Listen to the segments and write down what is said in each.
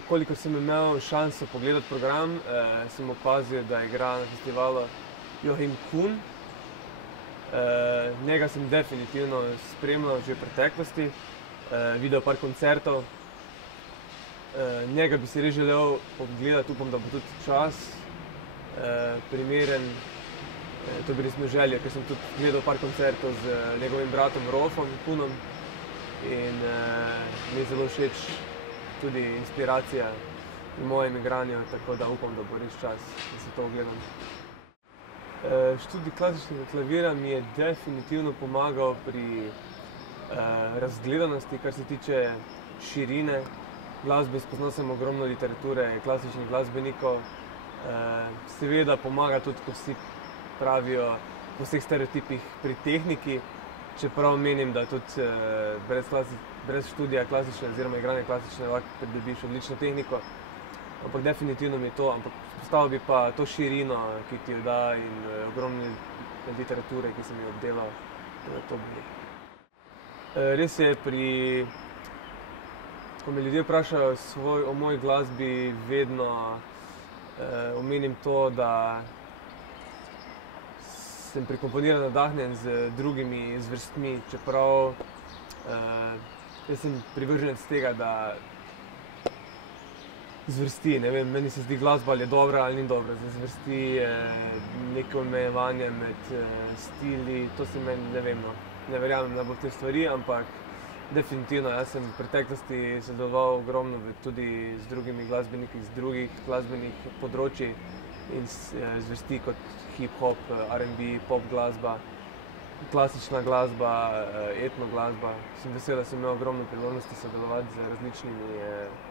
kolikor sem imel šanso pogledati program, sem opazil, da igra na festivalu Joachim Kuhn. Njega sem definitivno spremljal že v preteklosti, videl par koncertov. Njega bi si res želel pogledati, upam, da bo tudi čas primeren. To bi res imel željo, ker sem tudi gledal par koncertov z njegovim bratom Rolfom Kuhnom in mi je zelo všeč tudi inspiracija v mojem igranju, tako da upam, da bo res čas, da se to ogledam. Študij klasičnega klavira mi je definitivno pomagal pri razgledanosti, kar se tiče širine glasbe. Spoznal sem ogromno literature klasičnih glasbenikov. Seveda pomaga tudi, ko vsi pravijo po vseh stereotipih pri tehniki, čeprav menim, da tudi brez študija klasične oziroma igranja klasične lahko pridobiš odlično tehniko. Ampak definitivno mi je to, ampak postavil bi pa to širino, ki ti jo da, in ogromne literature, ki sem jo obdelal, to bi. Res je, ko me ljudje vprašajo o moji glasbi, vedno omenim to, da sem pri komponiranju navdahnjen z drugimi zvrstmi, čeprav jaz sem privrženec tega, da zvrsti, ne vem, meni se zdi glasba ali je dobra ali ni dobra. Za zvrsti je neko omejevanje med stili, to se meni, ne vem, ne verjamem na te stvari, ampak definitivno jaz sem v preteklosti sodeloval ogromno tudi z drugimi glasbeniki iz drugih glasbenih področij in zvrsti kot hip-hop, R&B, pop glasba, klasična glasba, etno glasba. Sem vesel, da sem imel ogromno priložnosti sodelovati z različnimi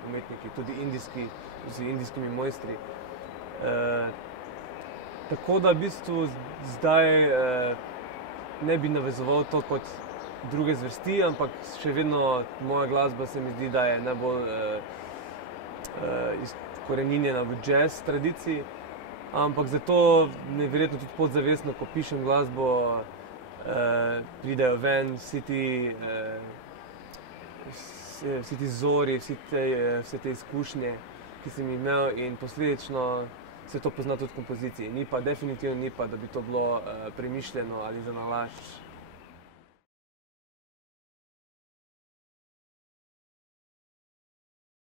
umetniki, tudi z indijskimi mojstri. Tako da v bistvu zdaj ne bi navezoval to kot druge zvrsti, ampak še vedno moja glasba se mi zdi, da je najbolj izkoreninjena v jazz tradiciji. Ampak zato verjetno tudi podzavestno, ko pišem glasbo, pridejo ven vsi ti zori, vse te izkušnje, ki sem jih imel, in posledično se to pozna tudi v kompoziciji. Definitivno ni pa, da bi to bilo premišljeno ali zanalašč.